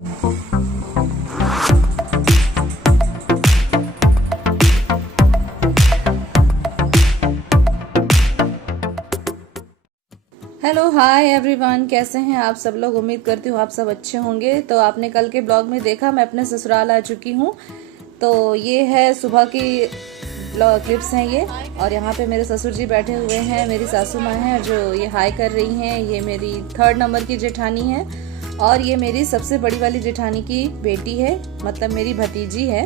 Hello hi everyone, कैसे हैं आप सब लोग। उम्मीद करती हूँ आप सब अच्छे होंगे। तो आपने कल के ब्लॉग में देखा मैं अपने ससुराल आ चुकी हूँ। तो ये है सुबह की क्लिप्स हैं ये। और यहाँ पे मेरे ससुर जी बैठे हुए हैं, मेरी सासू माँ हैं जो ये हाय कर रही हैं। ये मेरी 3rd नंबर की जेठानी है और ये मेरी सबसे बड़ी वाली जेठानी की बेटी है, मतलब मेरी भतीजी है।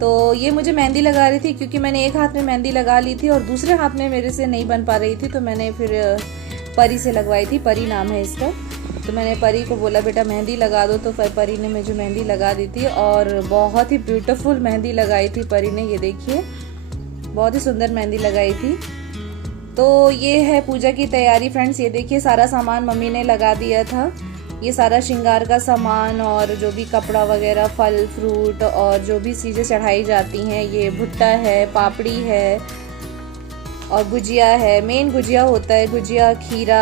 तो ये मुझे मेहंदी लगा रही थी क्योंकि मैंने एक हाथ में मेहंदी लगा ली थी और दूसरे हाथ में मेरे से नहीं बन पा रही थी, तो मैंने फिर परी से लगवाई थी। परी नाम है इसका। तो मैंने परी को बोला बेटा मेहंदी लगा दो, तो फिर परी ने मुझे मेहंदी लगा दी थी और बहुत ही ब्यूटीफुल मेहंदी लगाई थी परी ने। ये देखिए बहुत ही सुंदर मेहंदी लगाई थी। तो ये है पूजा की तैयारी फ्रेंड्स। ये देखिए सारा सामान मम्मी ने लगा दिया था। ये सारा श्रृंगार का सामान और जो भी कपड़ा वगैरह, फल फ्रूट और जो भी चीज़ें चढ़ाई जाती हैं, ये भुट्टा है, पापड़ी है और गुजिया है। मेन गुजिया होता है, गुजिया, खीरा,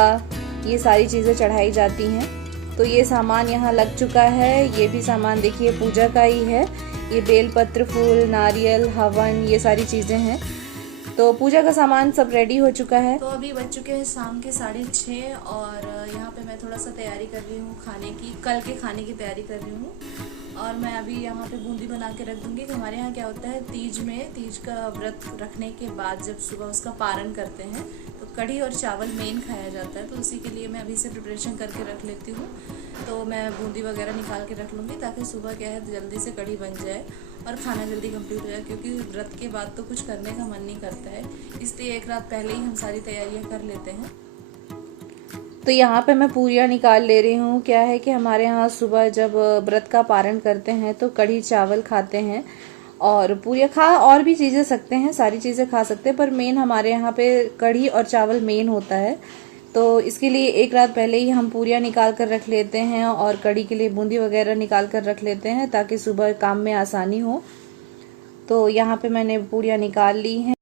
ये सारी चीज़ें चढ़ाई जाती हैं। तो ये सामान यहाँ लग चुका है। ये भी सामान देखिए पूजा का ही है। ये बेलपत्र, फूल, नारियल, हवन, ये सारी चीज़ें हैं। तो पूजा का सामान सब रेडी हो चुका है। तो अभी बज चुके हैं शाम के 6:30 और यहाँ पे मैं थोड़ा सा तैयारी कर रही हूँ खाने की, कल के खाने की तैयारी कर रही हूँ। और मैं अभी यहाँ पे बूंदी बना के रख दूंगी। हमारे यहाँ क्या होता है, तीज का व्रत रखने के बाद जब सुबह उसका पारण करते हैं तो कढ़ी और चावल मेन खाया जाता है। तो उसी के लिए मैं अभी से प्रिपरेशन करके रख लेती हूँ। तो मैं बूंदी वगैरह निकाल के रख लूँगी ताकि सुबह क्या है जल्दी से कढ़ी बन जाए और खाना जल्दी कंप्लीट हो जाए, क्योंकि व्रत के बाद तो कुछ करने का मन नहीं करता है। इसलिए एक रात पहले ही हम सारी तैयारियां कर लेते हैं। तो यहाँ पे मैं पूरियाँ निकाल ले रही हूँ। क्या है कि हमारे यहाँ सुबह जब व्रत का पारण करते हैं तो कढ़ी चावल खाते हैं और पूरियाँ खा और भी चीज़ें सकते हैं, सारी चीज़ें खा सकते हैं, पर मेन हमारे यहाँ पे कढ़ी और चावल मेन होता है। तो इसके लिए एक रात पहले ही हम पूरियाँ निकाल कर रख लेते हैं और कढ़ी के लिए बूंदी वगैरह निकाल कर रख लेते हैं ताकि सुबह काम में आसानी हो। तो यहाँ पे मैंने पूरियाँ निकाल ली हैं।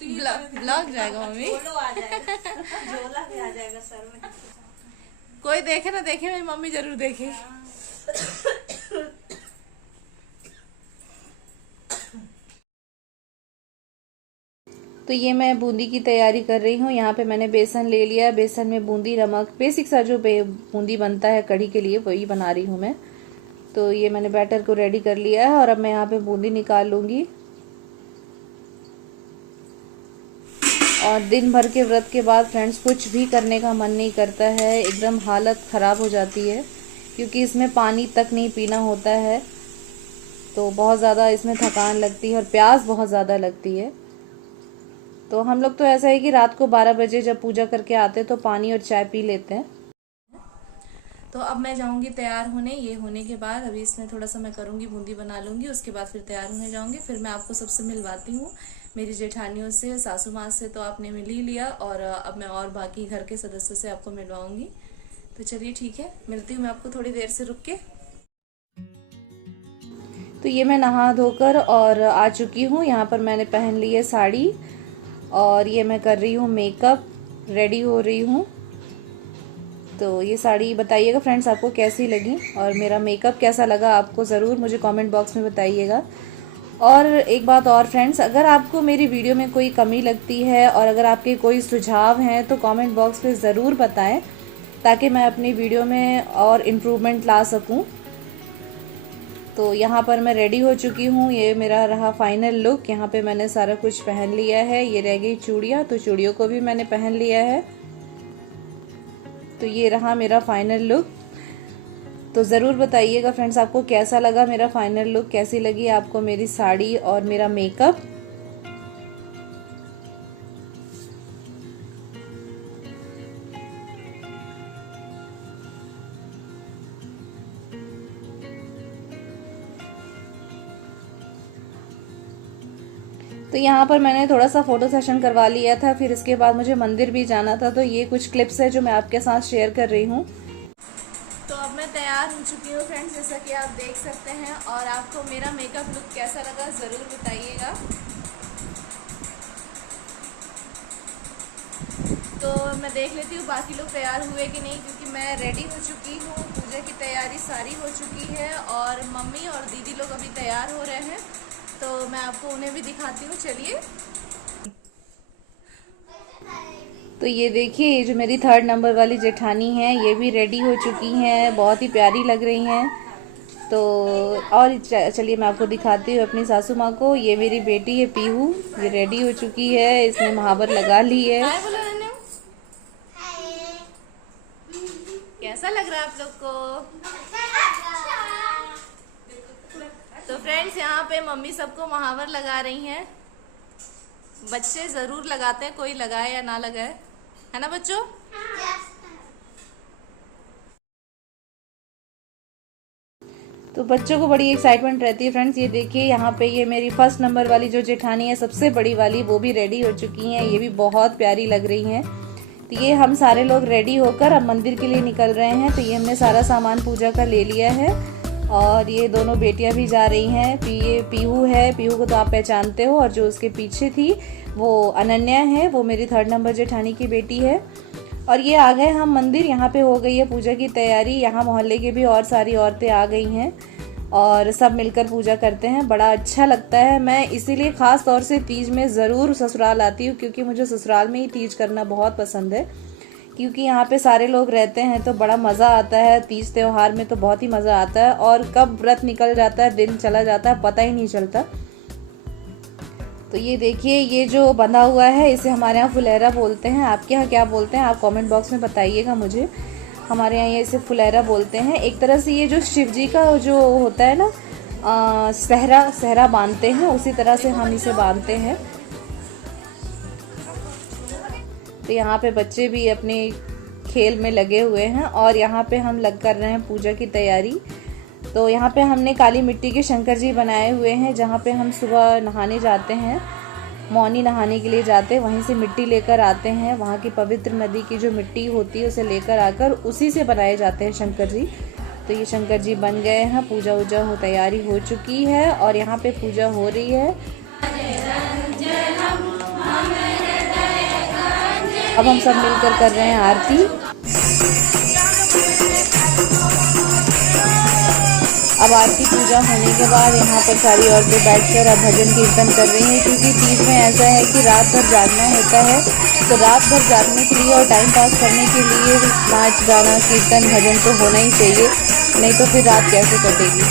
ब्लॉग जाएगा मम्मी, झोला भी आ जाएगा सर में। कोई देखे ना देखे, मेरी मम्मी जरूर देखे। तो ये मैं बूंदी की तैयारी कर रही हूँ। यहाँ पे मैंने बेसन ले लिया। बेसन में बूंदी, नमक, बेसिक सा जो बूंदी बनता है कढ़ी के लिए वही बना रही हूँ मैं। तो ये मैंने बैटर को रेडी कर लिया है और अब मैं यहाँ पे बूंदी निकाल लूंगी। और दिन भर के व्रत के बाद फ्रेंड्स कुछ भी करने का मन नहीं करता है, एकदम हालत ख़राब हो जाती है, क्योंकि इसमें पानी तक नहीं पीना होता है। तो बहुत ज़्यादा इसमें थकान लगती है और प्यास बहुत ज़्यादा लगती है। तो हम लोग तो ऐसा है कि रात को 12 बजे जब पूजा करके आते तो पानी और चाय पी लेते हैं। तो अब मैं जाऊंगी तैयार होने। ये होने के बाद अभी इसमें थोड़ा सा मैं करूंगी, बूंदी बना लूंगी, उसके बाद फिर तैयार होने जाऊंगी। फिर मैं आपको सबसे मिलवाती हूँ, मेरी जेठानियों से, सासू माँ से तो आपने मिल ही लिया और अब मैं और बाकी घर के सदस्यों से आपको मिलवाऊंगी। तो चलिए ठीक है, मिलती हूँ मैं आपको थोड़ी देर से रुक के। तो ये मैं नहा धोकर और आ चुकी हूँ। यहाँ पर मैंने पहन ली है साड़ी और ये मैं कर रही हूँ मेकअप, रेडी हो रही हूँ। तो ये साड़ी बताइएगा फ्रेंड्स आपको कैसी लगी और मेरा मेकअप कैसा लगा, आपको ज़रूर मुझे कमेंट बॉक्स में बताइएगा। और एक बात और फ्रेंड्स, अगर आपको मेरी वीडियो में कोई कमी लगती है और अगर आपके कोई सुझाव हैं तो कमेंट बॉक्स में ज़रूर बताएं ताकि मैं अपनी वीडियो में और इम्प्रूवमेंट ला सकूं। तो यहाँ पर मैं रेडी हो चुकी हूँ। ये मेरा रहा फाइनल लुक। यहाँ पे मैंने सारा कुछ पहन लिया है। ये रह गई चूड़ियाँ, तो चूड़ियों को भी मैंने पहन लिया है। तो ये रहा मेरा फाइनल लुक। तो ज़रूर बताइएगा फ्रेंड्स आपको कैसा लगा मेरा फाइनल लुक, कैसी लगी आपको मेरी साड़ी और मेरा मेकअप। तो यहाँ पर मैंने थोड़ा सा फोटो सेशन करवा लिया था, फिर इसके बाद मुझे मंदिर भी जाना था। तो ये कुछ क्लिप्स है जो मैं आपके साथ शेयर कर रही हूँ। तो अब मैं तैयार हो चुकी हूँ फ्रेंड्स, जैसा कि आप देख सकते हैं। और आपको मेरा मेकअप लुक कैसा लगा ज़रूर बताइएगा। तो मैं देख लेती हूँ बाकी लोग तैयार हुए कि नहीं, क्योंकि मैं रेडी हो चुकी हूँ पूजा की सारी हो चुकी है और मम्मी और दीदी लोग अभी तैयार हो रहे हैं, तो मैं आपको उन्हें भी दिखाती हूँ। चलिए। तो ये देखिए, ये जो मेरी 3rd नंबर वाली जेठानी है ये भी रेडी हो चुकी हैं, बहुत ही प्यारी लग रही हैं। तो और चलिए मैं आपको दिखाती हूँ अपनी सासू माँ को। ये मेरी बेटी है पीहू, ये रेडी हो चुकी है, इसने महावर लगा ली है। कैसा लग रहा है आप लोग को? तो फ्रेंड्स, यहाँ पे मम्मी सबको महावर लगा रही हैं। बच्चे जरूर लगाते हैं, कोई लगाए या ना लगाए, है ना बच्चों? तो बच्चों को बड़ी एक्साइटमेंट रहती है। फ्रेंड्स, ये देखिए यहाँ पे ये मेरी 1st नंबर वाली जो जेठानी है, सबसे बड़ी वाली, वो भी रेडी हो चुकी हैं। ये भी बहुत प्यारी लग रही हैं। तो ये हम सारे लोग रेडी होकर अब मंदिर के लिए निकल रहे हैं। तो ये हमने सारा सामान पूजा का ले लिया है और ये दोनों बेटियां भी जा रही हैं। ये पीहू है, पीहू को तो आप पहचानते हो, और जो उसके पीछे थी वो अनन्या है, वो मेरी 3rd नंबर जेठानी की बेटी है। और ये आ गए हम मंदिर। यहाँ पे हो गई है पूजा की तैयारी। यहाँ मोहल्ले के भी और सारी औरतें आ गई हैं और सब मिलकर पूजा करते हैं। बड़ा अच्छा लगता है। मैं इसीलिए ख़ास तौर से तीज में ज़रूर ससुराल आती हूँ, क्योंकि मुझे ससुराल में ही तीज करना बहुत पसंद है, क्योंकि यहाँ पे सारे लोग रहते हैं तो बड़ा मज़ा आता है। तीज त्योहार में तो बहुत ही मज़ा आता है और कब व्रत निकल जाता है, दिन चला जाता है, पता ही नहीं चलता। तो ये देखिए, ये जो बंधा हुआ है इसे हमारे यहाँ फुलैरा बोलते हैं। आपके यहाँ क्या बोलते हैं आप कमेंट बॉक्स में बताइएगा मुझे। हमारे यहाँ ये इसे फुलैरा बोलते हैं। एक तरह से ये जो शिव जी का जो होता है ना, सहरा बांधते हैं, उसी तरह से हम इसे बांधते हैं। तो यहाँ पे बच्चे भी अपने खेल में लगे हुए हैं और यहाँ पे हम लग कर रहे हैं पूजा की तैयारी। तो यहाँ पे हमने काली मिट्टी के शंकर जी बनाए हुए हैं, जहाँ पे हम सुबह नहाने जाते हैं, मौनी नहाने के लिए जाते हैं, वहीं से मिट्टी लेकर आते हैं। वहाँ की पवित्र नदी की जो मिट्टी होती है उसे लेकर आकर उसी से बनाए जाते हैं शंकर जी। तो ये शंकर जी बन गए हैं, पूजा वूजा हो तैयारी हो चुकी है और यहाँ पे पूजा हो रही है। अब हम सब मिलकर कर रहे हैं आरती। अब आरती पूजा होने के बाद यहाँ पर सारी औरतें बैठकर अब भजन कीर्तन कर रही हैं, क्योंकि तीज में ऐसा है कि रात भर जागना होता है। तो रात भर जागने के लिए और टाइम पास करने के लिए नाच गाना कीर्तन भजन तो होना ही चाहिए, नहीं तो फिर रात कैसे कटेगी।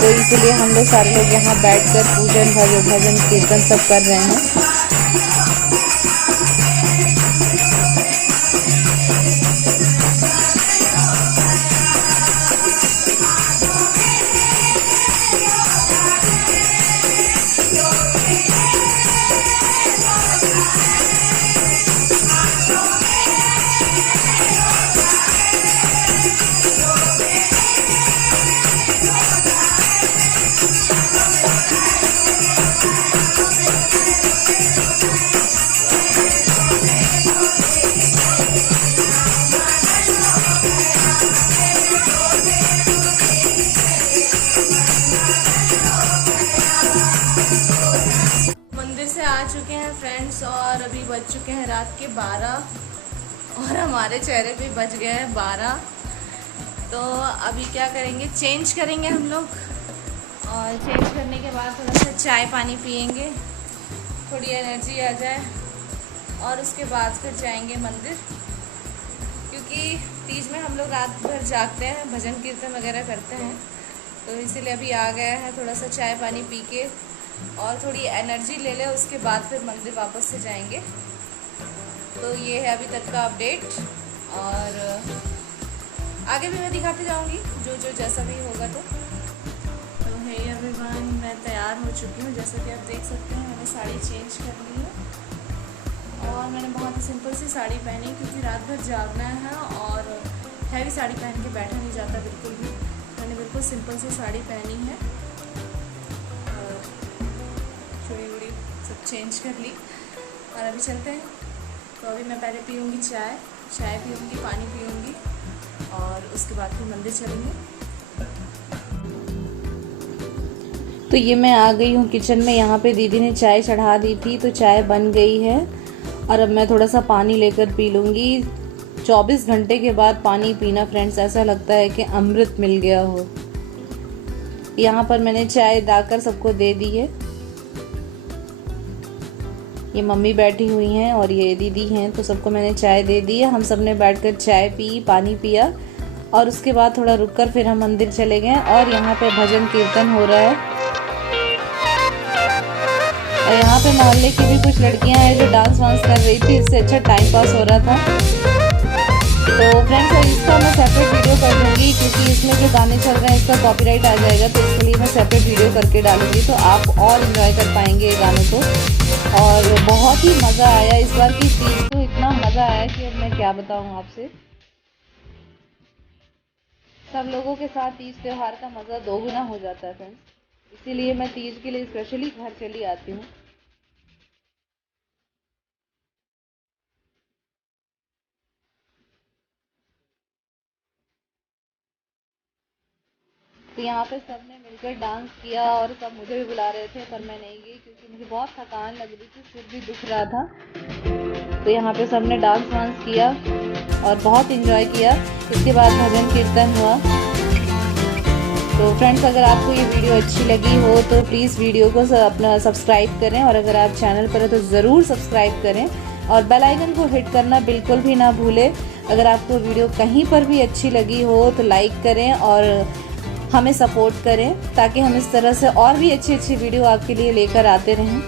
तो इसलिए हम लोग सारे लोग यहाँ बैठकर पूजन भजन कीर्तन सब कर रहे हैं। चुके हैं फ्रेंड्स और अभी बज चुके हैं रात के 12 और हमारे चेहरे पे बज गए हैं 12। तो अभी क्या करेंगे, चेंज करेंगे हम लोग और चेंज करने के बाद थोड़ा सा चाय पानी पियेंगे, थोड़ी एनर्जी आ जाए और उसके बाद फिर जाएंगे मंदिर, क्योंकि तीज में हम लोग रात भर जागते हैं, भजन कीर्तन वगैरह करते हैं। तो इसीलिए अभी आ गया है, थोड़ा सा चाय पानी पी के और थोड़ी एनर्जी ले ले, उसके बाद फिर मंदिर वापस से जाएंगे। तो ये है अभी तक का अपडेट और आगे भी मैं दिखाती जाऊंगी जो जैसा भी होगा। तो हे एवरीवन, मैं तैयार हो चुकी हूँ। जैसा कि आप देख सकते हैं मैंने साड़ी चेंज कर ली है और मैंने बहुत ही सिंपल सी साड़ी पहनी, क्योंकि रात भर जागना है और हैवी साड़ी पहन के बैठा नहीं जाता बिल्कुल भी। मैंने बिल्कुल सिंपल सी साड़ी पहनी है, सब चेंज कर ली और अभी चलते हैं। तो अभी मैं पहले पीऊँगी चाय पीऊँगी, पानी पीऊँगी और उसके बाद फिर मंदिर चलेंगे। तो ये मैं आ गई हूँ किचन में। यहाँ पे दीदी ने चाय चढ़ा दी थी, तो चाय बन गई है और अब मैं थोड़ा सा पानी लेकर पी लूँगी। 24 घंटे के बाद पानी पीना फ्रेंड्स ऐसा लगता है कि अमृत मिल गया हो। यहाँ पर मैंने चाय डालकर सबको दे दी है। ये मम्मी बैठी हुई हैं और ये दीदी हैं, तो सबको मैंने चाय दे दी है। हम सब ने बैठकर चाय पी, पानी पिया और उसके बाद थोड़ा रुककर फिर हम मंदिर चले गए और यहाँ पे भजन कीर्तन हो रहा है। और यहाँ पे मोहल्ले की भी कुछ लड़कियाँ हैं जो डांस वांस कर रही थी, इससे अच्छा टाइम पास हो रहा था। तो फ्रेंड्स इसका मैं सेपरेट वीडियो कर दूँगी क्योंकि इसमें जो गाने चल रहे हैं इसका कॉपीराइट आ जाएगा, तो इसके लिए मैं सेपरेट वीडियो करके डालूँगी, तो आप और इन्जॉय कर पाएंगे ये गानों को। और बहुत ही मज़ा आया इस बार की तीज को, इतना मज़ा आया कि अब मैं क्या बताऊँ आपसे। सब लोगों के साथ तीज त्यौहार का मज़ा दोगुना हो जाता है फ्रेंड्स, इसीलिए मैं तीज के लिए स्पेशली घर चली आती हूँ। तो यहाँ पे सब ने मिलकर डांस किया और सब मुझे भी बुला रहे थे, पर मैं नहीं गई क्योंकि मुझे बहुत थकान लग रही थी, सिर भी दुख रहा था। तो यहाँ पे सब ने डांस वांस किया और बहुत इन्जॉय किया। इसके बाद भजन कीर्तन हुआ। तो फ्रेंड्स अगर आपको ये वीडियो अच्छी लगी हो तो प्लीज़ वीडियो को अपना सब्सक्राइब करें, और अगर आप चैनल पर हैं तो ज़रूर सब्सक्राइब करें और बेल आइकन को हिट करना बिल्कुल भी ना भूलें। अगर आपको वीडियो कहीं पर भी अच्छी लगी हो तो लाइक करें और हमें सपोर्ट करें, ताकि हम इस तरह से और भी अच्छी अच्छी वीडियो आपके लिए लेकर आते रहें।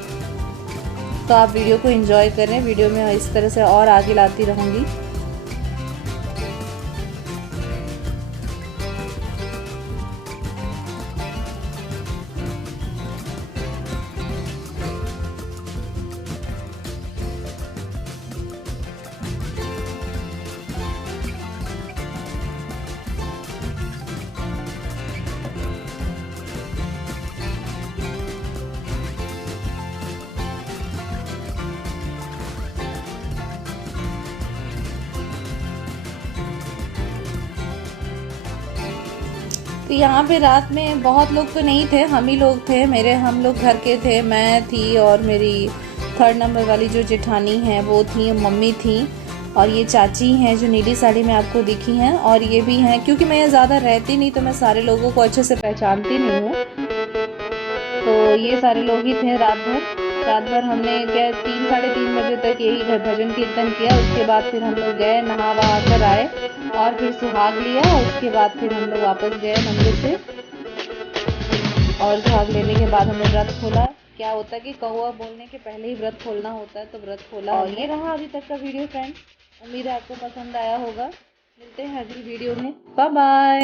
तो आप वीडियो को एंजॉय करें, वीडियो में इस तरह से और आगे लाती रहूँगी। तो यहाँ पे रात में बहुत लोग तो नहीं थे, हम ही लोग थे, हम लोग घर के थे। मैं थी और मेरी 3rd नंबर वाली जो जेठानी हैं वो थी, मम्मी थी और ये चाची हैं जो नीली साड़ी में आपको दिखी हैं, और ये भी हैं। क्योंकि मैं ज़्यादा रहती नहीं तो मैं सारे लोगों को अच्छे से पहचानती नहीं हूँ। तो ये सारे लोग ही थे। रात भर हमने क्या 3 साढ़े 3 बजे तक यही घर भजन कीर्तन किया। उसके बाद फिर हम लोग गए, नहा वहा कर आए और फिर सुहाग लिया। उसके बाद फिर हम लोग वापस गए मंदिर से और सुहाग लेने के बाद हमने व्रत खोला। क्या होता है कि कौवा बोलने के पहले ही व्रत खोलना होता है, तो व्रत खोला। और ये रहा अभी तक का वीडियो फ्रेंड्स, उम्मीद है आपको पसंद आया होगा। मिलते हैं अगली वीडियो में, बाय बाय।